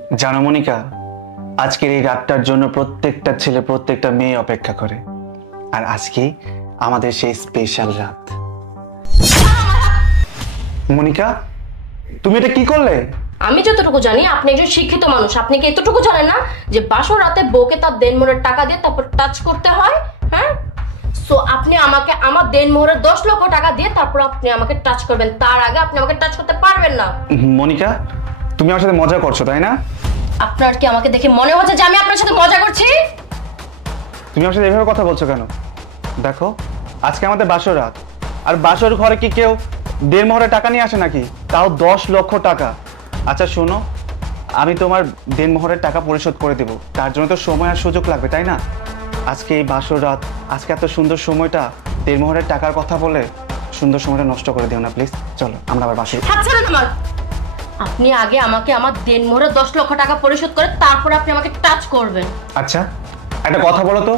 জানো মনিকা, আজকের এই রাতটার জন্য প্রত্যেকটা ছেলে প্রত্যেকটা মেয়ে অপেক্ষা করে, আর আজকে আমাদের সেই স্পেশাল রাত। মনিকা, তুমি এটা কি করলে? আমি যতটুকু জানি আপনি একজন শিক্ষিত মানুষ, আপনি কি এতটুকু জানেন না যে বাসর রাতে বউকে তার দেনমোহরের টাকা দিয়ে তারপর টাচ করতে হয়? হ্যাঁ, সো আপনি আমাকে আমার দেনমোহরের 10 লক্ষ টাকা দিয়ে তারপর আপনি আমাকে টাচ করবেন, তার আগে আপনি আমাকে টাচ করতে পারবেন না। মনিকা, তুমি আমার সাথে মজা করছো তাই না? আপনার কি আমাকে দেখে মনে হচ্ছে যে আমি আপনার সাথে মজা করছি? তুমি আমার সাথে এভাবে কথা বলছো কেন? দেখো, আজকে আমাদের বাসর রাত, আর বাসর ঘরে কি কেউ দেনমোহরের টাকা নিয়ে আসে নাকি? তাও 10 লক্ষ টাকা। আচ্ছা শোনো, আমি তোমার দেনমোহরের টাকা পরিশোধ করে দেবো, তার জন্য তো সময় আর সুযোগ লাগবে তাই না? আজকে এই বাসর রাত, আজকে এত সুন্দর সময়টা দেনমোহরের টাকার কথা বলে সুন্দর সময়টা নষ্ট করে দিও না প্লিজ। চলো আমরা আবার বাসে। আপনি আগে আমাকে আমার দেনমোহরের 10 লক্ষ টাকা পরিশোধ করে তারপর আপনি আমাকে টাচ করবেন। আচ্ছা একটা কথা বলো তো,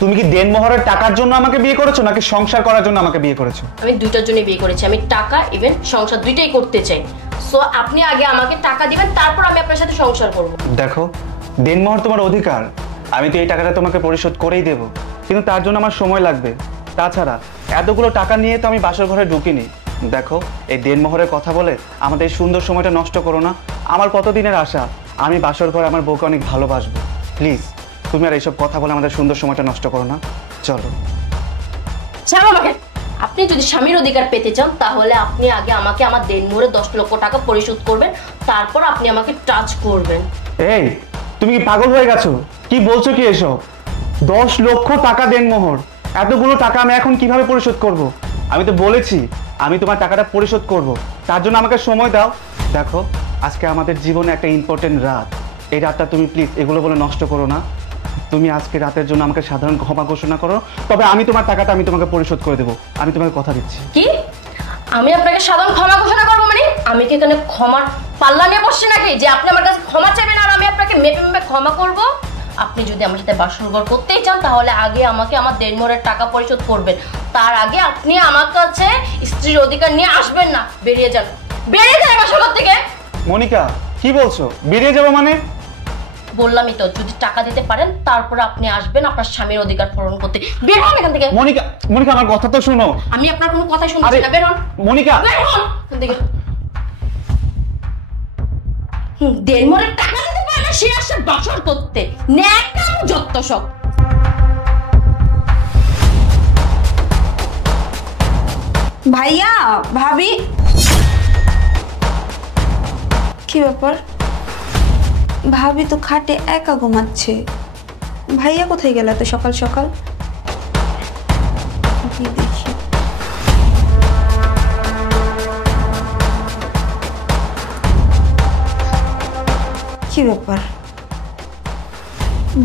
তুমি কি দেনমোহরের টাকার জন্য আমাকে বিয়ে করেছো নাকি সংসার করার জন্য আমাকে বিয়ে করেছো? আমি দুইটার জন্য বিয়ে করেছি, আমি টাকা ইভেন সংসার দুইটাই করতে চাই। সো আপনি আগে আমাকে টাকা দিবেন, তারপর আমি আপনার সাথে সংসার করব। দেখো, দেনমোহর তোমার অধিকার, আমি তো এই টাকাটা তোমাকে পরিশোধ করেই দেব, কিন্তু তার জন্য আমার সময় লাগবে। তাছাড়া এতগুলো টাকা নিয়ে তো আমি বাসর ঘরে ঢুকিনি। দেখো, এই দেনমোহরের কথা বলে আমাদের এই সুন্দর সময়টা নষ্ট করো না। আমার কতদিনের আশা, আমি বাসর ঘরে আমার বউকে অনেক ভালোবাসবো। প্লিজ তুমি আর এইসব কথা বলে আমাদের সুন্দর সময়টা নষ্ট করো না। চলো। আপনি যদি স্বামীর অধিকার পেতে চান তাহলে আপনি আগে আমাকে আমার দেনমোহরে 10 লক্ষ টাকা পরিশোধ করবেন, তারপর আপনি আমাকে টাচ করবেন। এই তুমি কি পাগল হয়ে গেছো? কি বলছো কি এসব? 10 লক্ষ টাকা দেনমোহর, এতগুলো টাকা আমি এখন কিভাবে পরিশোধ করব? আমি তো বলেছি আমি তোমার টাকাটা পরিশোধ করব, তার জন্য আমাকে সময় দাও। দেখো, আজকে আমাদের জীবনে একটা ইম্পর্টেন্ট রাত, এই রাতটা তুমি প্লিজ এগুলো বলে নষ্ট করো না। তুমি আজকে রাতের জন্য আমাকে সাধারণ ক্ষমা ঘোষণা করো, তবে আমি তোমার টাকাটা আমি তোমাকে পরিশোধ করে দেবো, আমি তোমাকে কথা দিচ্ছি। কি? আমি আপনাকে সাধারণ ক্ষমা ঘোষণা করবো? মানে আমি কি এখানে ক্ষমার পাল্লা নিয়ে বসছি নাকি যে আপনি আমার কাছে ক্ষমা চাইবেন আর আমি আপনাকে মেপে মেপে ক্ষমা করব? আপনি যদি আমার সাথে বাসর ঘর করতেই চান তাহলে আগে আমাকে আমার দেনমোহরের টাকা পরিশোধ করবেন, তার আগে আপনি আমার কাছে স্ত্রীর অধিকার নিয়ে আসবেন না। বেরিয়ে যান, বেরিয়ে যান বাসর ঘর থেকে। মনিকা, কি বলছো? বেরিয়ে যাবো মানে? বললামই তো, যদি টাকা দিতে পারেন তারপর আপনি আসবেন আপনার স্বামীর অধিকার পূরণ করতে। বের হন এখান থেকে। মনিকা, মনিকা আমার কথা তো শোনো। আমি আপনার কোনো কথাই শুনছি না, বের হন। মনিকা, বের হন এখান থেকে। দেনমোহরের টাকা দিতে পারলে সে আসে বাসর করতে, ন্যাকাম যত সব। ভাইয়া, ভাবি, কি ব্যাপার? ভাবি তো খাটে একা ঘুমাচ্ছে, ভাইয়া কোথায় গেল এত সকাল সকাল? দেখি। কি ব্যাপার?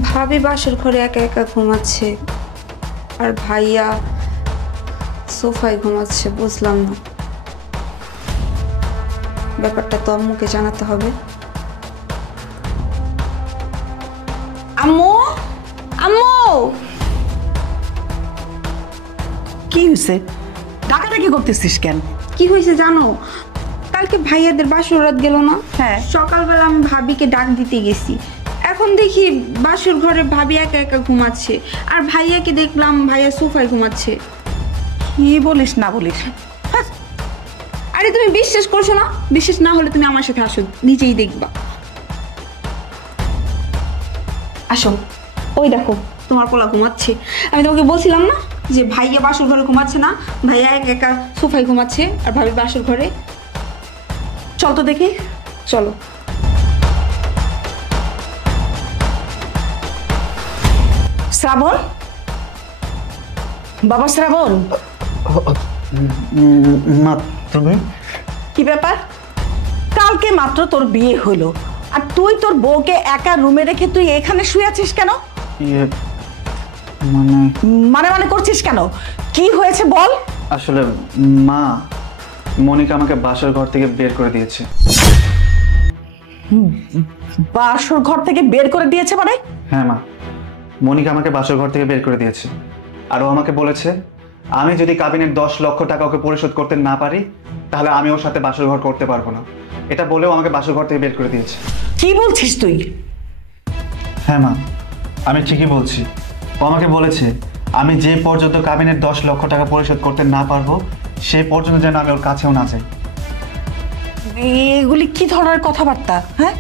ভাবি বাসর ঘরে একা একা ঘুমাচ্ছে আর ভাইয়া সোফায় ঘুমাচ্ছে, বুঝলাম না। ব্যাপারটা তো আম্মুকে জানাতে হবে। আম্মু, আম্মু, কি হয়েছে? ডাকাডাকি করতেছিস কেন? কি হয়েছে জানো? কালকে ভাইয়াদের বাসর রাত গেল না? হ্যাঁ। সকালবেলা আমি ভাবিকে ডাক দিতে গেছি, এখন দেখি বাসর ঘরে ভাবি একা একা ঘুমাচ্ছে আর ভাইয়াকে দেখলাম ভাইয়া সোফায় ঘুমাচ্ছে। কি বলিস না বলিস? আরে তুমি বিশ্বাস করছো না? বিশ্বাস না হলে তুমি আমার সাথে আসো, নিজেই দেখবা। আসো, ওই দেখো তোমার পোলা ঘুমাচ্ছে। আমি তোমাকে বলছিলাম না যে ভাইয়া বাসর ঘরে ঘুমাচ্ছে না, ভাইয়া একা একা সোফায় ঘুমাচ্ছে আর ভাবি বাসর ঘরে। চল তো দেখি। চলো। শ্রাবণ, বাবা শ্রাবণ। মা তুমি? কি ব্যাপার? কালকে মাত্র তোর বিয়ে হলো আর তুই তোর বউকে একা রুমে রেখে তুই এখানে শুয়ে আছিস কেন? মানে মানে করছিস কেন? কি হয়েছে বল। আসলে মা, মনিকা আমাকে বাসর ঘর থেকে বের করে দিয়েছে। বাসর ঘর থেকে বের করে দিয়েছে মানে? হ্যাঁ মা, মনিকা আমাকে বাসর ঘর থেকে বের করে দিয়েছে, আর ও আমাকে বলেছে আমি যদি কাবিনের 10 লক্ষ টাকা ওকে পরিশোধ করতে না পারি তাহলে আমি ওর সাথে বাসর ঘর করতে পারবো না। এটা বলেও আমাকে বাসর ঘর থেকে বের করে দিয়েছে। কি বলছিস তুই? হ্যাঁ মা, আমি ঠিকই বলছি। ও আমাকে বলেছে আমি যে পর্যন্ত কাবিনের 10 লক্ষ টাকা পরিশোধ করতে না পারবো সেই পর্যন্ত যেন আমি ওর কাছেও না যাই। এগুলি কি ধরনের কথাবার্তা? হ্যাঁ,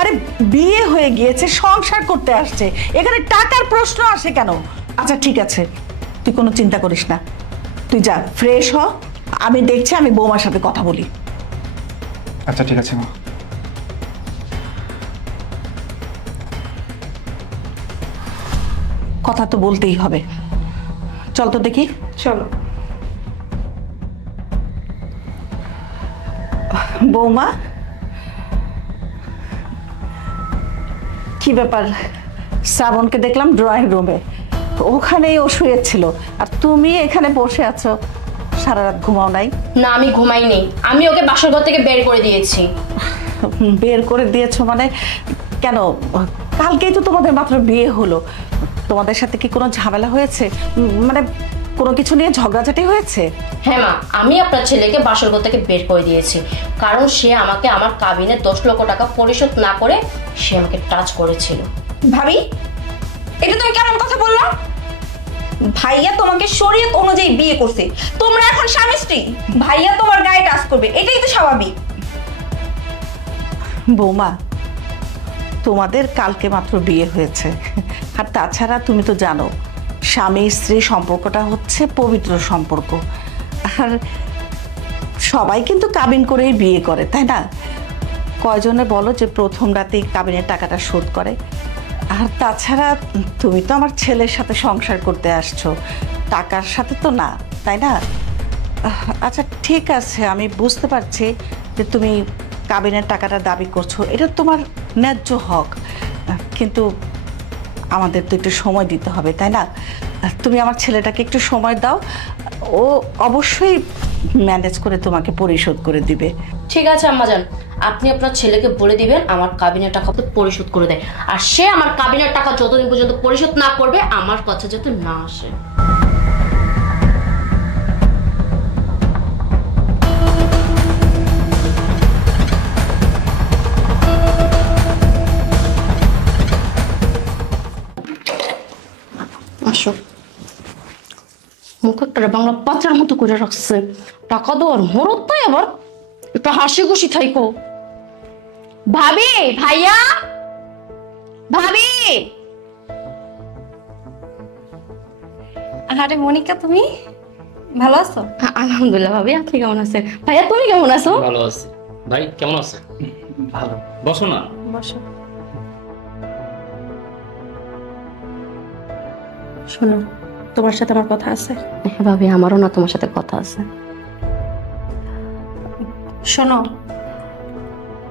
আরে বিয়ে হয়ে গিয়েছে, সংসার করতে আসছে, এখানে টাকার প্রশ্ন আসে কেন? আচ্ছা ঠিক আছে, তুই কোনো চিন্তা করিস না, তুই যা ফ্রেশ হ, আমি দেখছি, আমি বৌমার সাথে কথা বলি। আচ্ছা ঠিক আছে মা। কথা তো বলতেই হবে, চল তো দেখি। চলো। বৌমা, কি ব্যাপার? শ্রাবণকে দেখলাম ড্রয়িং রুমে, ওখানেই ও শুয়েছিল, আর তুমি এখানে বসে আছো, সারা রাত ঘুমাও নাই? না, আমি ঘুমাইনি, আমি ওকে বাসর ঘর থেকে বের করে দিয়েছি। বের করে দিয়েছো মানে? কেন, কালকেই তো তোমাদের মাত্র বিয়ে হলো, তোমাদের সাথে কি কোনো ঝামেলা হয়েছে? মানে কোনো কিছু নিয়ে ঝগড়াঝাটি হয়েছে? হ্যাঁ মা, আমি আপনার ছেলেকে বাসর ঘর থেকে বের করে দিয়েছি, কারণ সে আমাকে আমার কাবিনে 10 লক্ষ টাকা পরিশোধ না করে সে আমাকে টাচ করেছিল। ভাবি, এটা তুমি কেমন কথা বললা? ভাইয়া তোমাকে শরীয়ত অনুযায়ী বিয়ে করছে, তোমরা এখন স্বামী স্ত্রী, ভাইয়া তোমার গায়ে টাচ করবে, এটাই তো স্বাভাবিক। বৌমা, তোমাদের কালকে মাত্র বিয়ে হয়েছে, আর তাছাড়া তুমি তো জানো স্বামী স্ত্রী সম্পর্কটা হচ্ছে পবিত্র সম্পর্ক, আর সবাই কিন্তু কাবিন করেই বিয়ে করে, তাই না? কয়জনে বলো যে প্রথম রাতেই কাবিনের টাকাটা শোধ করে? আর তাছাড়া তুমি তো আমার ছেলের সাথে সংসার করতে আসছো, টাকার সাথে তো না, তাই না? আচ্ছা ঠিক আছে, আমি বুঝতে পারছি যে তুমি কাবিনের টাকাটা দাবি করছো, এটা তোমার ন্যায্য হক, কিন্তু আমাদের তো একটু সময় দিতে হবে, তাই না? তুমি আমার ছেলেটাকে একটু সময় দাও, ও অবশ্যই ম্যানেজ করে তোমাকে পরিশোধ করে দিবে। ঠিক আছে আম্মাজান, আপনি আপনার ছেলেকে বলে দিবেন আমার কাবিনের টাকা পরিশোধ করে দেয়, আর সে আমার কাবিনের টাকা যতদিন পর্যন্ত পরিশোধ না করবে আমার কাছে যাতে না আসে। আসো, মুখ একটা বাংলা পাচার মতো করে রাখছে, টাকা দেওয়ার মরত তাই আবার একটু হাসি খুশি থাইকো। ভাবি, ভাইয়া, ভাবি। আরে মনিকা, তুমি ভালো আছো? আলহামদুলিল্লাহ ভাবি, আপনি কেমন আছেন? ভাইয়া তুমি কেমন আছো? ভালো আছি। ভাই কেমন আছে? ভালো। বসো না। বসো। শোনো, তোমার সাথে আমার কথা আছে। হ্যাঁ ভাবি, আমারও না তোমার সাথে কথা আছে। শোনো,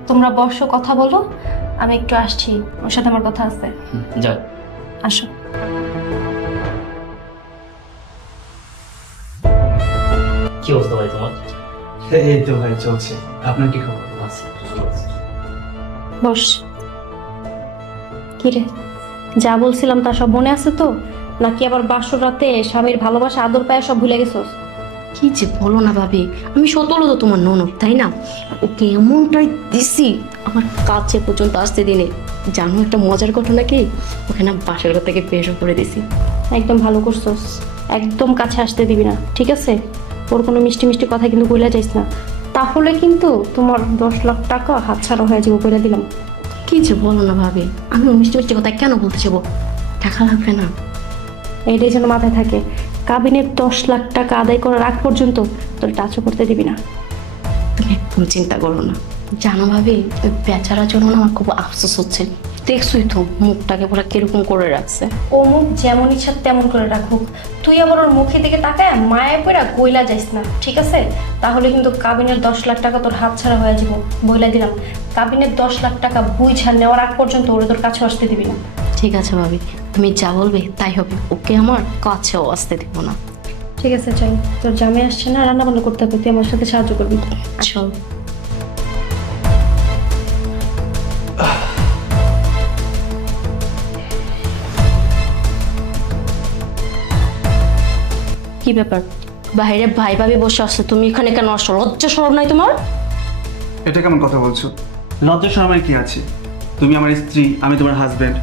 তোমরা বসো, কথা বলো, আমি একটু আসছি, ওর সাথে আমার কথা আছে। যাও। আসো। কি অবস্থা ভাই তোমার? এই তো ভাই চলছে, আপনার কি খবর? বস। কি রে, যা বলছিলাম তা সব মনে আছে তো, নাকি আবার বাসর রাতে স্বামীর ভালোবাসা আদর পায় সব ভুলে গেছোস? কি যে বলো না ভাবি, আমি সতলো তো তোমার ননদ, তাই না? ওকে এমনটাই দিছি আমার কাছে পর্যন্ত আসতে দিনে। জানো একটা মজার ঘটনা কি, ওকে না বাসর ঘর থেকে বের করে দিছি। একদম ভালো করছোস, একদম কাছে আসতে দিবি না, ঠিক আছে? ওর কোনো মিষ্টি মিষ্টি কথা কিন্তু বলে যাইস না, তাহলে কিন্তু তোমার 10 লাখ টাকা হাতছাড়া হয়ে যাবো, বলে দিলাম। কি যে বলো না ভাবি, আমি ওর মিষ্টি মিষ্টি কথা কেন বলতে যাবো? টাকা লাগবে না, এইটাই যেন মাথায় থাকে। কাবিনের 10 লাখ টাকা আদায় করার আগ পর্যন্ত তোর টাচও করতে দিবি না। তুমি একদম চিন্তা করো না। জানো ভাবি, ওই বেচারার জন্য না আমার খুব আফসোস হচ্ছে। দেখছই তো মুখটাকে পুরো কিরকম করে রাখছে। ও মুখ যেমন ইচ্ছা তেমন করে রাখুক, তুই আবার ওর মুখের দিকে তাকায় মায়া পড়া গইলা যাইস না, ঠিক আছে? তাহলে কিন্তু কাবিনের 10 লাখ টাকা তোর হাত ছাড়া হয়ে যাব, বইলা দিলাম। কাবিনের 10 লাখ টাকা বুঝা নেওয়ার আগ পর্যন্ত ওরে তোর কাছে আসতে দিবি না। ঠিক আছে ভাবি, তুমি যা বলবে তাই হবে, ওকে আমার কাছেও আসতে দিব না। ঠিক আছে, চাই তোর জামাই আসছে না, রান্না বান্না করতে হবে, তুই আমার সাথে সাহায্য করবি। চল। কি ব্যাপার, বাইরে ভাই ভাবি বসে আসছে, তুমি এখানে কেন আসছো? লজ্জা শরম নাই তোমার? এটা কেমন কথা বলছো? লজ্জা শরমের কি আছে? তুমি আমার স্ত্রী, আমি তোমার হাজবেন্ড,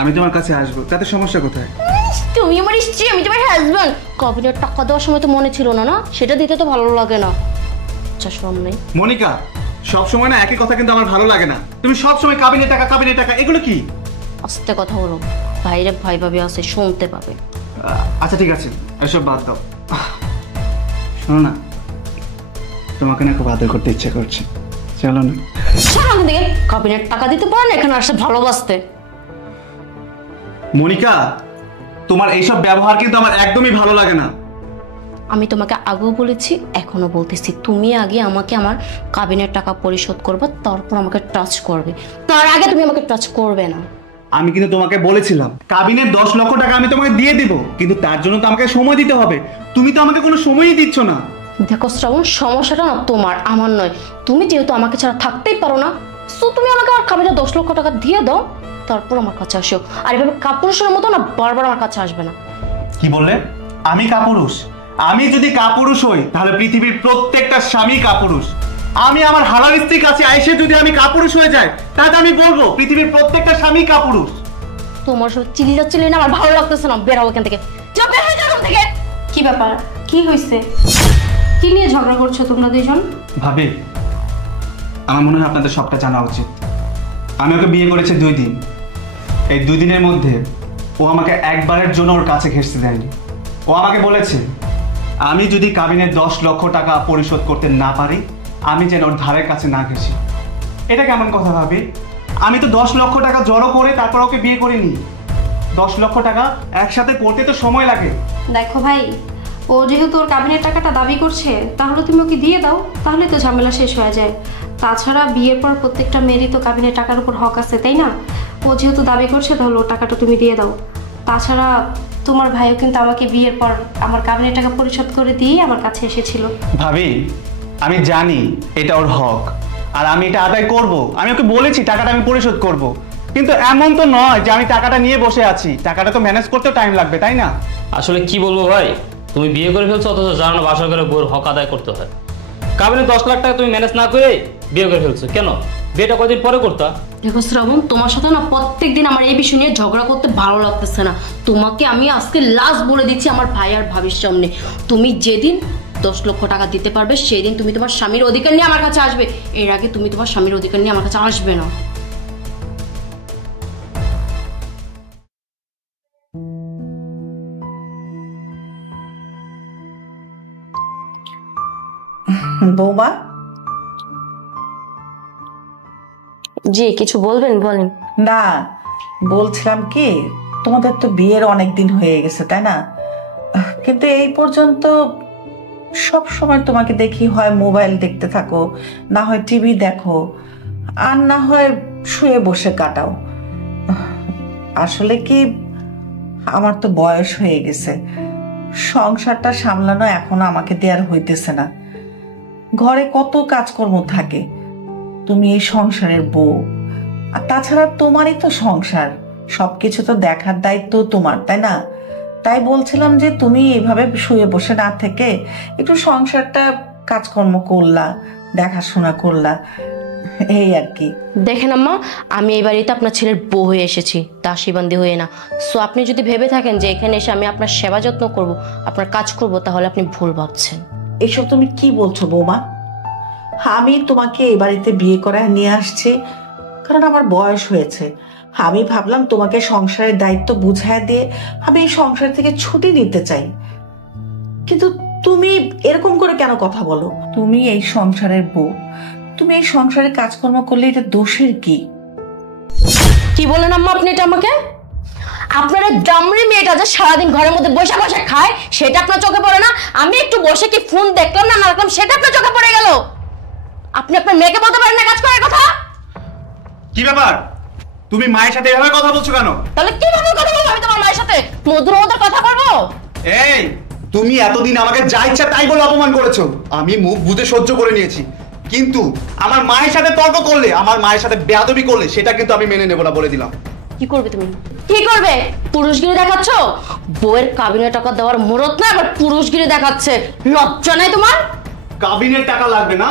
আমি তোমার কাছে আসবো, তাতে সমস্যা কোথায়? তুমি আমার স্ত্রী, আমি তোমার হাজবেন্ড। কাবিনের টাকা দেওয়ার সময় তো মনে ছিল না, না সেটা দিতে তো ভালো লাগে না। আচ্ছা শোন নেই মনিকা, সব সময় না একই কথা কিন্তু আমার ভালো লাগে না। তুমি সব সময় কাবিনের টাকা, এগুলো কি? আস্তে কথা বলো, বাইরে ভাই ভাবি আছে, শুনতে পাবে। আচ্ছা ঠিক আছে, এসব বাদ দাও। শোনো না, তোমাকে না খুব আদর করতে ইচ্ছে করছে, চলো না। সারাদিন দিকে কাবিনের টাকা দিতে পারে না, এখানে আসে ভালোবাসতে। মনিকা, তোমার এইসব ব্যবহার কিন্তু আমার একদমই ভালো লাগে না। আমি তোমাকে আগেও বলেছি, এখনো বলতেছি, তুমি আগে আমাকে আমার কাবিনের টাকা পরিশোধ করবে, তারপর আমাকে টাচ করবে, তার আগে তুমি আমাকে টাচ করবে না। আমি কিন্তু তোমাকে বলেছিলাম কাবিনের 10 লক্ষ টাকা আমি তোমাকে দিয়ে দেব, কিন্তু তার জন্য তো আমাকে সময় দিতে হবে। তুমি তো আমাকে কোনো সময়ই দিচ্ছ না। দেখো শ্রাবণ, সমস্যাটা না তোমার, আমার নয়। তুমি যেহেতু আমাকে ছাড়া থাকতেই পারো না, সো তুমি আমাকে আমার কাবিনের 10 লক্ষ টাকা দিয়ে দাও, তারপর আমার কাছে আসো। আর এভাবে কাপুরুষের মতো না বারবার আমার কাছে আসবে না। কি বললে? আমি কাপুরুষ? আমি যদি কাপুরুষ হই তাহলে পৃথিবীর প্রত্যেকটা স্বামী কাপুরুষ। আমি আমার হালাল স্ত্রীর কাছে এসে যদি আমি কাপুরুষ হয়ে যাই, তাহলে আমি বলবো পৃথিবীর প্রত্যেকটা স্বামী কাপুরুষ। তোমার সাথে চিল্লি না আমার ভালো লাগতেছে না, বের হও এখান থেকে, যাও বের হয়ে যাও এখান থেকে। কি ব্যাপার, কি হয়েছে? কি নিয়ে ঝগড়া করছো তোমরা দুইজন? ভাবি, আমার মনে হয় আপনাদের সবটা জানা উচিত। আমি ওকে বিয়ে করেছি 2 দিন। এই 2 দিনের মধ্যে ও আমাকে একবারের জন্য ওর কাছে ঘেঁষতে দেয়নি। ও আমাকে বলেছে আমি যদি কাবিনের 10 লক্ষ টাকা পরিশোধ করতে না পারি, আমি যেন ওর ধারের কাছে না ঘেঁষি। এটা কেমন কথা ভাবি? আমি তো 10 লক্ষ টাকা জড়ো করে তারপর ওকে বিয়ে করিনি। 10 লক্ষ টাকা একসাথে করতে তো সময় লাগে। দেখো ভাই, ও যেহেতু ওর কাবিনের টাকাটা দাবি করছে, তাহলে তুমি ওকে দিয়ে দাও, তাহলে তো ঝামেলা শেষ হয়ে যায়। তাছাড়া বিয়ের পর প্রত্যেকটা মেয়েরই তো কাবিনের টাকার উপর হক আছে, তাই না? ও যেহেতু দাবি করছে, তাহলে ওর টাকাটা তুমি দিয়ে দাও। তাছাড়া তোমার ভাইও কিন্তু আমাকে বিয়ের পর আমার কাবিনের টাকা পরিশোধ করে দিয়ে আমার কাছে এসেছিল। ভাবি, আমি জানি এটা ওর হক, আর আমি এটা আদায় করব। আমি ওকে বলেছি টাকাটা আমি পরিশোধ করব, কিন্তু এমন তো নয় যে আমি টাকাটা নিয়ে বসে আছি। টাকাটা তো ম্যানেজ করতেও টাইম লাগবে, তাই না? আসলে কি বলবো ভাই, তুমি বিয়ে করে ফেলছো, অথচ জানো না বাসর করে বউর হক আদায় করতে হয়। কাবিনের 10 লাখ টাকা তুমি ম্যানেজ না করে বিয়ে করে ফেলছো কেন? বিয়েটা কয়দিন পরে করতা। দেখো শ্রাবণ, তোমার সাথে না প্রত্যেকদিন আমার এই বিষয় নিয়ে ঝগড়া করতে ভালো লাগতেছে না। তোমাকে আমি আজকে লাস্ট বলে দিচ্ছি আমার ভাই আর ভাবির সামনে, তুমি যেদিন 10 লক্ষ টাকা দিতে পারবে সেদিন তুমি তোমার স্বামীর অধিকার নিয়ে আমার কাছে আসবে। এর আগে তুমি তোমার স্বামীর অধিকার নিয়ে আমার কাছে আসবে না। বৌমা, জি কিছু বলবেন? বলেন। না, বলছিলাম কি, তোমাদের তো বিয়ের অনেক দিন হয়ে গেছে, তাই না? কিন্তু এই পর্যন্ত সব সময় তোমাকে দেখি হয় মোবাইল দেখতে থাকো, না হয় টিভি দেখো, আর না হয় শুয়ে বসে কাটাও। আসলে কি, আমার তো বয়স হয়ে গেছে, সংসারটা সামলানো এখন আমাকে দেয়ার হইতেছে না। ঘরে কত কাজকর্ম থাকে, তুমি এই সংসারের বউ, আর তাছাড়া তোমারই তো সংসার, সবকিছু তো দেখার দায়িত্ব তোমার, তাই না? তাই বলছিলাম যে তুমি এইভাবে শুয়ে বসে না থেকে একটু সংসারটা কাজকর্ম করলা, দেখাশোনা করলা, এই আর কি। দেখেন আম্মা, আমি এই বাড়িতে আপনার ছেলের বউ হয়ে এসেছি, দাসীবান্দি হয়ে না। সো আপনি যদি ভেবে থাকেন যে এখানে এসে আমি আপনার সেবা যত্ন করব, আপনার কাজ করব, তাহলে আপনি ভুল ভাবছেন। এসব তুমি কি বলছো বৌমা? আমি তোমাকে এই বাড়িতে বিয়ে করায় নিয়ে আসছি কারণ আমার বয়স হয়েছে। আমি ভাবলাম তোমাকে সংসারের দায়িত্ব বুঝায় দিয়ে আমি এই সংসার থেকে ছুটি নিতে চাই, কিন্তু তুমি এরকম করে কেন কথা বলো? তুমি এই সংসারের বউ, তুমি এই সংসারে কাজকর্ম করলে এটা দোষের কি? কি বলেন আম্মা আপনি এটা আমাকে? আপনার দামড়ি মেয়েটা যে সারাদিন ঘরের মধ্যে বসে বসে খায়, সেটা আপনার চোখে পড়ে না? আমি একটু বসে কি ফোন দেখলাম না না দেখলাম, সেটা আপনার চোখে পড়ে গেল? আপনি আপনার মেয়েকে বলতে পারেন না কাজ করার কথা? কি ব্যাপার, তুমি মায়ের সাথে এভাবে কথা বলছো কেন? তাহলে কিভাবে কথা বলবো আমি তোমার মায়ের সাথে? মধুর মধুর কথা বলবো? এই, তুমি এতদিন আমাকে যা ইচ্ছা তাই বলে অপমান করেছো, আমি মুখ বুঝে সহ্য করে নিয়েছি, কিন্তু আমার মায়ের সাথে তর্ক করলে, আমার মায়ের সাথে বেয়াদবি করলে, সেটা কিন্তু আমি মেনে নেব না, বলে দিলাম। কি করবে তুমি? কি করবে? পুরুষগিরি দেখাচ্ছ? বউয়ের কাবিনের টাকা দেওয়ার মুরত না, আবার পুরুষগিরি দেখাচ্ছে। লজ্জা নাই তোমার? কাবিনের টাকা লাগবে না?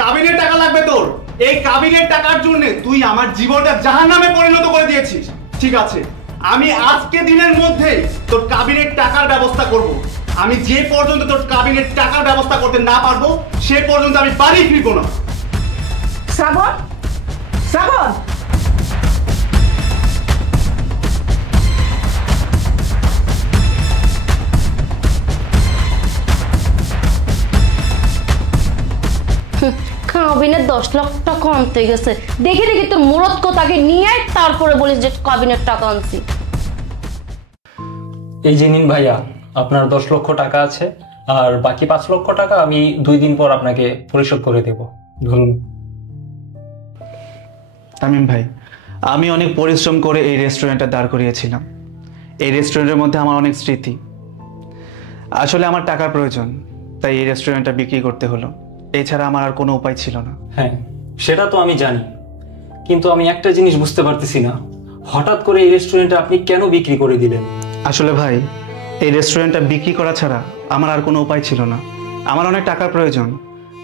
কাবিনের টাকা লাগবে তোর? এই কাবিনের টাকার জন্য তুই আমার জীবনটা জাহান্নামে পরিণত করে দিয়েছিস। ঠিক আছে, আমি আজকে দিনের মধ্যে তোর কাবিনের টাকার ব্যবস্থা করব। আমি যে পর্যন্ত তোর কাবিনের টাকার ব্যবস্থা করতে না পারবো সে পর্যন্ত আমি বাড়ি ফিরবো না। শ্রাবণ, শ্রাবণ, কাবিনের 10 লাখ টাকা আনতে গেছে, দেখে দেখি তোর মুরত কথাকে নিয়ে আয়, তারপরে বলিস যে কাবিনের টাকা আনছি। এই যে নিন ভাইয়া, আপনার 10 লক্ষ টাকা আছে, আর বাকি 5 লক্ষ টাকা আমি 2 দিন পর আপনাকে পরিশোধ করে দেব। ধরুন। তামিম ভাই, আমি অনেক পরিশ্রম করে এই রেস্টুরেন্টটা দাঁড় করিয়েছিলাম। এই রেস্টুরেন্টের মধ্যে আমার অনেক স্মৃতি। আসলে আমার টাকার প্রয়োজন, তাই এই রেস্টুরেন্টটা বিক্রি করতে হলো। এছাড়া আমার আর কোনো উপায় ছিল না। হ্যাঁ, সেটা তো আমি জানি, কিন্তু আমি একটা জিনিস বুঝতে পারতেছি না, হঠাৎ করে এই রেস্টুরেন্টটা আপনি কেন বিক্রি করে দিলেন? আসলে ভাই, এই রেস্টুরেন্টটা বিক্রি করা ছাড়া আমার আর কোনো উপায় ছিল না। আমার অনেক টাকার প্রয়োজন,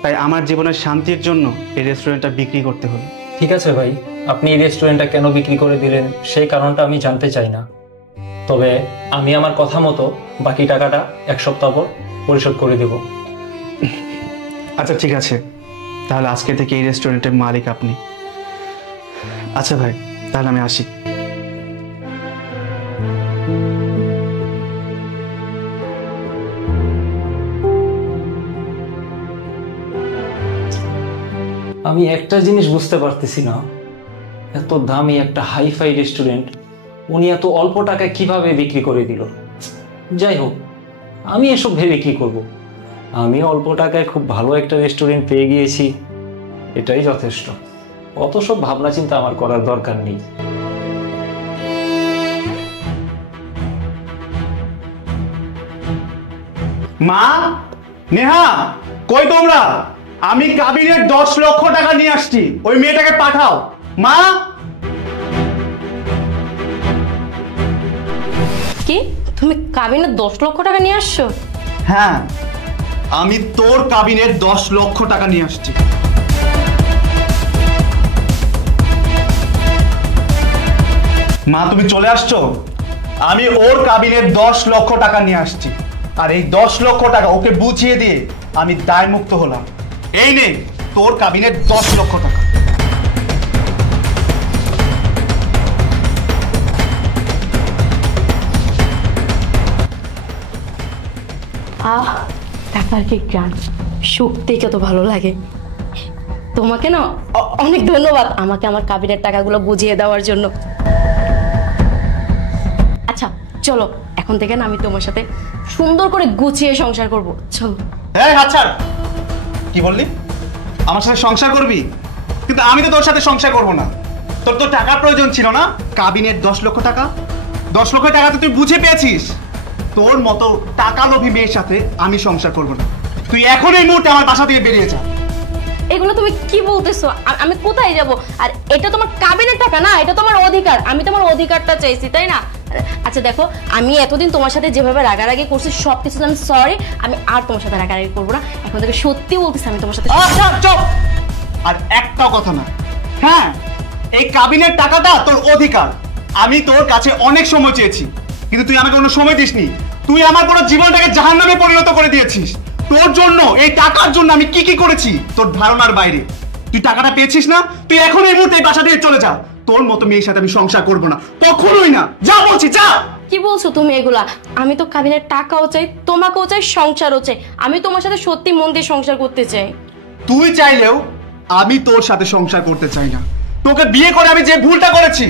তাই আমার জীবনের শান্তির জন্য এই রেস্টুরেন্টটা বিক্রি করতে হলো। ঠিক আছে ভাই, আপনি এই রেস্টুরেন্টটা কেন বিক্রি করে দিলেন সেই কারণটা আমি জানতে চাই না, তবে আমি আমার কথা মতো বাকি টাকাটা 1 সপ্তাহ পর পরিশোধ করে দেব। আচ্ছা ঠিক আছে, তাহলে আজকে থেকে এই রেস্টুরেন্টের মালিক আপনি। আচ্ছা ভাই, তাহলে আমি আসি। আমি একটা জিনিস বুঝতে পারতেছি না, এত দামি একটা হাইফাই রেস্টুরেন্ট উনি এত অল্প টাকায় কিভাবে বিক্রি করে দিল। যাই হোক, আমি এসব ভেবে কি করব? আমি অল্প টাকায় খুব ভালো একটা রেস্টুরেন্ট পেয়ে গিয়েছি, এটাই যথেষ্ট। অত সব ভাবনা চিন্তা আমার করার দরকার নেই। মা, নেহা, কই তোমরা? আমি কাবিনের 10 লক্ষ টাকা নিয়ে আসছি, ওই মেয়েটাকে পাঠাও। মা! কি, তুমি কাবিনের 10 লক্ষ টাকা নিয়ে আসছো? হ্যাঁ, আমি তোর কাবিনের 10 লক্ষ টাকা নিয়ে আসছি। মা, তুমি চলে আসছো? আমি ওর কাবিনের 10 লক্ষ টাকা নিয়ে আসছি, আর এই 10 লক্ষ টাকা ওকে বুঝিয়ে দিয়ে আমি দায়মুক্ত হলাম। এই নে তোর কাবিনের 10 লক্ষ টাকা। আহ, টাকার কি গান, সত্যি কত ভালো লাগে। তোমাকে না অনেক ধন্যবাদ আমাকে আমার কাবিনের টাকাগুলো বুঝিয়ে দেওয়ার জন্য। আচ্ছা চলো, এখন থেকে না আমি তোমার সাথে সুন্দর করে গুছিয়ে সংসার করব। চলো। হ্যাঁ, আচ্ছা, কি বললি? আমার সাথে সংসার করবি? কিন্তু আমি তো তোর সাথে সংসার করব না। তোর তো টাকার প্রয়োজন ছিল না? কাবিনের 10 লক্ষ টাকা, 10 লক্ষ টাকা তো তুই বুঝে পেয়েছিস। তোর মতো টাকা লোভী মেয়ের সাথে আমি সংসার করব না। তুই এখন এই মুহূর্তে আমার বাসা থেকে বেরিয়ে যা। এগুলো তুমি কি বলতেছো? আমি কোথায় যাব? আর এটা তোমার কাবিনের টাকা না, এটা তোমার অধিকার। আমি তোমার অধিকারটা চাইছি, তাই না? আচ্ছা দেখো, আমি এতদিন তোমার সাথে যেভাবে রাগারাগি করছি সব কিছু আমি সরি, আমি আর তোমার সাথে রাগারাগি করবো না। এখন থেকে সত্যি বলতেছি আমি তোমার সাথে। আচ্ছা চুপ! আর একটা কথা না। হ্যাঁ, এই কাবিনের টাকাটা তোর অধিকার। আমি তোর কাছে অনেক সময় চেয়েছি, কিন্তু তুই আমাকে কোনো সময় দিসনি। তুই আমার পুরো জীবনটাকে জাহান্নামে পরিণত করে দিয়েছিস। তোর জন্য, এই টাকার জন্য আমি কি কি করেছি তোর ধারণার বাইরে। তুই টাকাটা পেয়েছিস না? তুই এখন এই মুহূর্তে বাসা থেকে চলে যা। তোর মতো মেয়ের সাথে আমি সংসার করব না, কখনোই না। যা বলছি, যা। কি বলছো তুমি এগুলা? আমি তো কাবিনের টাকাও চাই, তোমাকেও চাই, সংসারও চাই। আমি তোমার সাথে সত্যি মন দিয়ে সংসার করতে চাই। তুই চাইলেও আমি তোর সাথে সংসার করতে চাই না। তোকে বিয়ে করে আমি যে ভুলটা করেছি,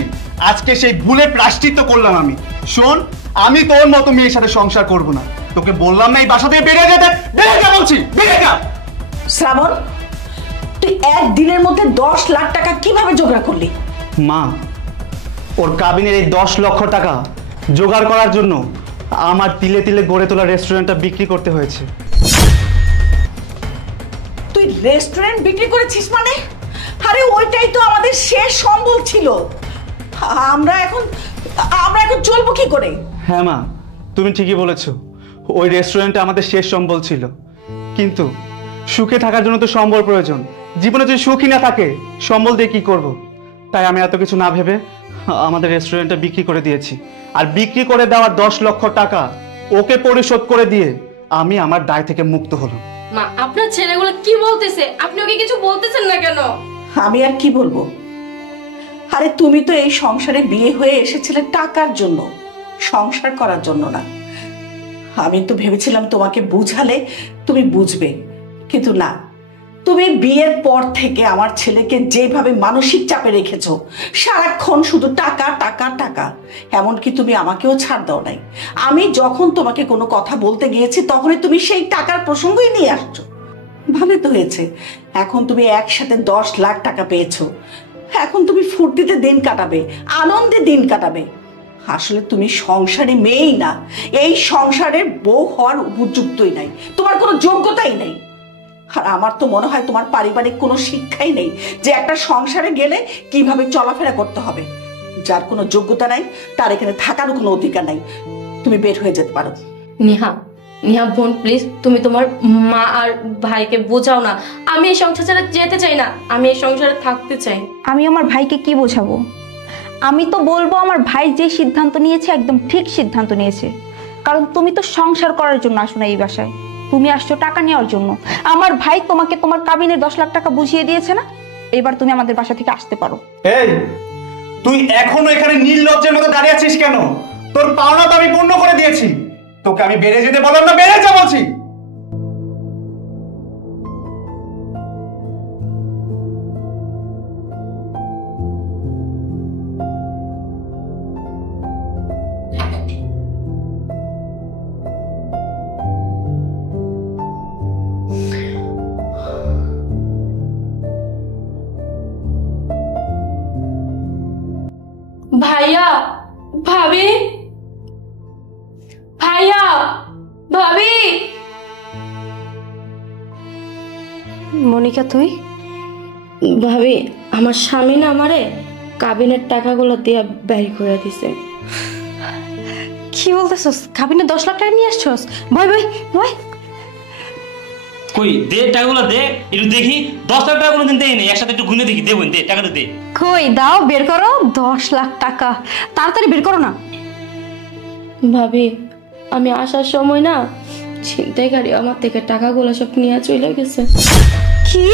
আজকে সেই ভুলে প্রায়শ্চিত্ত করলাম আমি। শোন, আমি তোর মতো মেয়ের সাথে সংসার করব না। তোকে বললাম না এই বাসা থেকে বেরিয়ে যেতে? বেরিয়ে যা বলছি, বেরিয়ে যা। শ্রাবণ, তুই একদিনের মধ্যে 10 লাখ টাকা কিভাবে জোগাড় করলি? মা, ওর কাবিনের এই 10 লক্ষ টাকা জোগাড় করার জন্য আমার তিলে তিলে গড়ে তোলা রেস্টুরেন্টটা বিক্রি করতে হয়েছে। তুই রেস্টুরেন্ট বিক্রি করেছিস মানে? আরে ওইটাই তো আমাদের শেষ সম্বল ছিল। আমরা এখন চলবো কি করে? হ্যাঁ মা, তুমি ঠিকই বলেছো। ওই রেস্টুরেন্টটা আমাদের শেষ সম্বল ছিল, কিন্তু সুখে থাকার জন্য তো সম্বল প্রয়োজন। জীবনে যদি সুখী না থাকে সম্বল দিয়ে কি করব। তাই আমি এত কিছু না ভেবে আমাদের রেস্টুরেন্টটা বিক্রি করে দিয়েছি। আর বিক্রি করে দেওয়া 10 লক্ষ টাকা ওকে পরিশোধ করে দিয়ে আমি আমার দায় থেকে মুক্ত হলাম। মা, আপনার ছেলেগুলো কি বলতেছে? আপনি ওকে কিছু বলতেছেন না কেন? আমি আর কি বলবো? আরে তুমি তো এই সংসারে বিয়ে হয়ে এসেছিলে টাকার জন্য, সংসার করার জন্য না। আমি তো ভেবেছিলাম তোমাকে বুঝালে তুমি বুঝবে, কিন্তু না। তুমি বিয়ের পর থেকে আমার ছেলেকে যেভাবে মানসিক চাপে রেখেছো, সারাক্ষণ শুধু টাকা টাকা টাকা, এমনকি তুমি আমাকেও ছাড় দাও নাই। আমি যখন তোমাকে কোনো কথা বলতে গিয়েছি তখনই তুমি সেই টাকার প্রসঙ্গই নিয়ে আসছো। ভালো তো হয়েছে, এখন তুমি একসাথে 10 লাখ টাকা পেয়েছো। এখন তুমি ফুর্তিতে দিন কাটাবে, আনন্দে দিন কাটাবে। আসলে তুমি সংসারে মেয়েই না, এই সংসারের বউ হওয়ার উপযুক্তই নাই, তোমার কোনো যোগ্যতাই নেই। আর আমার তো মনে হয় তোমার পারিবারিক কোনো শিক্ষাই নেই যে একটা সংসারে গেলে কিভাবে চলাফেরা করতে হবে। যার কোনো যোগ্যতা নাই তার এখানে থাকারও কোনো অধিকার নাই। তুমি বের হয়ে যেতে পারো। নেহা, নেহা বোন, প্লিজ তুমি তোমার মা আর ভাইকে বোঝাও না। আমি এই সংসার ছেড়ে যেতে চাই না, আমি এই সংসারে থাকতে চাই। আমি আমার ভাইকে কি বোঝাবো? আমি তো বলবো আমার ভাই যে সিদ্ধান্ত নিয়েছে একদম ঠিক সিদ্ধান্ত নিয়েছে। কারণ তুমি তো সংসার করার জন্য আসো না এই বাসায়, তুমি আসছো টাকা নেওয়ার জন্য। আমার ভাই তোমাকে তোমার কাবিনের 10 লাখ টাকা বুঝিয়ে দিয়েছে না, এবার তুমি আমাদের বাসা থেকে আসতে পারো। এই তুই এখনো এখানে নির্লজ্জের মতো দাঁড়িয়ে আছিস কেন? তোর পাওনা তো আমি পূর্ণ করে দিয়েছি। তোকে আমি বেড়ে যেতে বললাম না? বেড়ে যা বলছি। ভাইয়া, ভাবি, ভাইয়া, ভাবি। মনিকা তুই? ভাবি, আমার স্বামী না আমারে কাবিনের টাকাগুলো দিয়ে ব্যয় করে দিছে। কি বলতেছস? কাবিনে 10 লাখ টাকা নিয়ে আসছস? ভয় ভয় ভয়। কই দে টাকাগুলো দে, একটু দেখি। 10 লাখ টাকা কোনোদিন দেই নাই, একসাথে একটু গুনে দেখি। দেবো দে, টাকাটা দে। কই দাও, বের করো। 10 লাখ টাকা তাড়াতাড়ি বের করো না। ভাবি, আমি আসার সময় না ছিনতাইকারী আমার থেকে টাকাগুলো সব নিয়ে চলে গেছে। কি?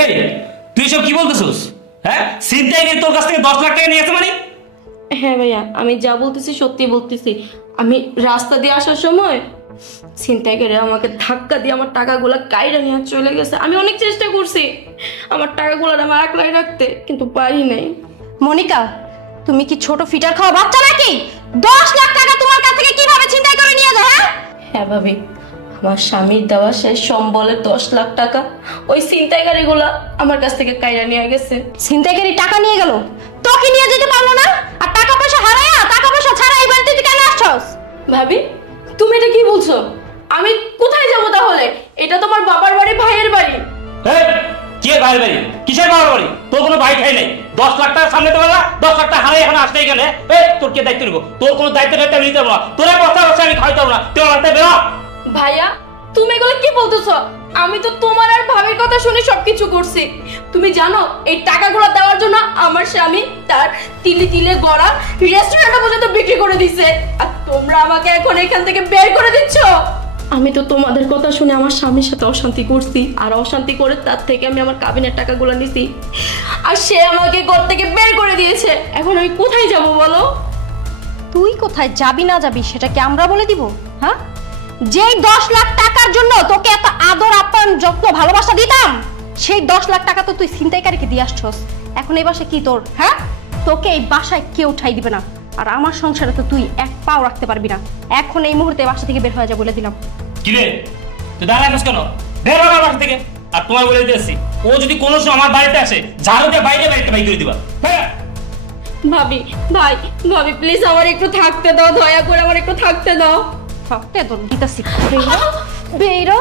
এই তুই সব কি বলতেছিস? হ্যাঁ, ছিনতাইকারী তোর কাছ থেকে 10 লাখ টাকা নিয়েছে মানে? হ্যাঁ ভাইয়া, আমি যা বলতেছি সত্যি বলতেছি। আমি রাস্তা দিয়ে আসার সময় ছিনতাইকারী আমাকে ধাক্কা দিয়ে আমার টাকাগুলো কাইরা নিয়ে চলে গেছে। আমি অনেক চেষ্টা করছি আমার টাকাগুলো আমার একলাই রাখতে, কিন্তু পারি নাই। মনিকা, তুমি কি ছোট ফিটার খাওয়া বাচ্চা নাকি? 10 লাখ টাকা তোমার কাছ থেকে কিভাবে ছিনতাই করে নিয়ে যায়? হ্যাঁ হ্যাঁ ভাবি, আমার স্বামীর দেওয়া সেই সম্বলের 10 লাখ টাকা ওই ছিনতাইকারীগুলা আমার কাছ থেকে কাইরা নিয়ে গেছে। ছিনতাইকারী টাকা নিয়ে গেল, তোকে নিয়ে যেতে পারলো না? আর টাকা পয়সা হারায়া, টাকা পয়সা ছাড়া এই বাড়িতে তুই কেন আসছস? ভাবি, তুমি এটা কি বলছো? আমি কোথায় যাব তাহলে? এটা তোমার বাবার বাড়ি, ভাইয়ের বাড়ি। এই কে ভাইয়ের বাড়ি? কিসের বাবার বাড়ি? তোর কোনো ভাই খাই নাই। 10 লাখ টাকা সামনে তো বলা, 10 লাখ টাকা হারাই এখন আসতে এখানে। এই তোর কে দায়িত্ব নিব? তোর কোনো দায়িত্ব আমি নিতে পারবো না। তোরা বস্তা বস্তা আমি খাইতে পারবো না। তুই আমার হাতে বেরো। ভাইয়া, তুমি এগুলো কি বলতেছো? আমি তো তোমার আর ভাবির কথা শুনে সবকিছু করছি। তুমি জানো এই টাকাগুলো দেওয়ার জন্য আমার স্বামী তার তিলে তিলে গড়া রেস্টুরেন্ট পর্যন্ত বিক্রি করে দিছে, আর তোমরা আমাকে এখন এখান থেকে বের করে দিচ্ছ। আমি তো তোমাদের কথা শুনে আমার স্বামীর সাথে অশান্তি করছি, আর অশান্তি করে তার থেকে আমি আমার কাবিনের টাকাগুলো নিছি, আর সে আমাকে ঘর থেকে বের করে দিয়েছে। এখন আমি কোথায় যাব বলো? তুই কোথায় যাবি না যাবি সেটা কি আমরা বলে দিব? হ্যাঁ, যেই 10 লাখ টাকার জন্য তোকে এত আদর আপ্যায়ন যত্ন ভালোবাসা দিতাম, সেই 10 লাখ টাকা তো তুই ছিনতাইকারীকে দিয়ে আসছস। এখন এই বাসায় কি তোর? হ্যাঁ, তোকে এই বাসায় কেউ উঠাই দিবে না, আর আমার সংসারে তো তুই এক পাও রাখতে পারবি না। এখন এই মুহূর্তে বাসা থেকে বের হয়ে যা বলে দিলাম। কি রে তুই দাঁড়ায় আছিস কেন? বের হ আমার বাসা থেকে। আর তোমার বলে দিয়েছি, ও যদি কোনো সময় আমার বাড়িতে আসে, ঝাড়ু দিয়ে বাইরে বাইরে বাই করে দিবা। হ্যাঁ ভাবি, ভাই, ভাবি প্লিজ আমার একটু থাকতে দাও, দয়া করে আমার একটু থাকতে দাও। থাকতে তোর দিতাছি। বেরো বেরো।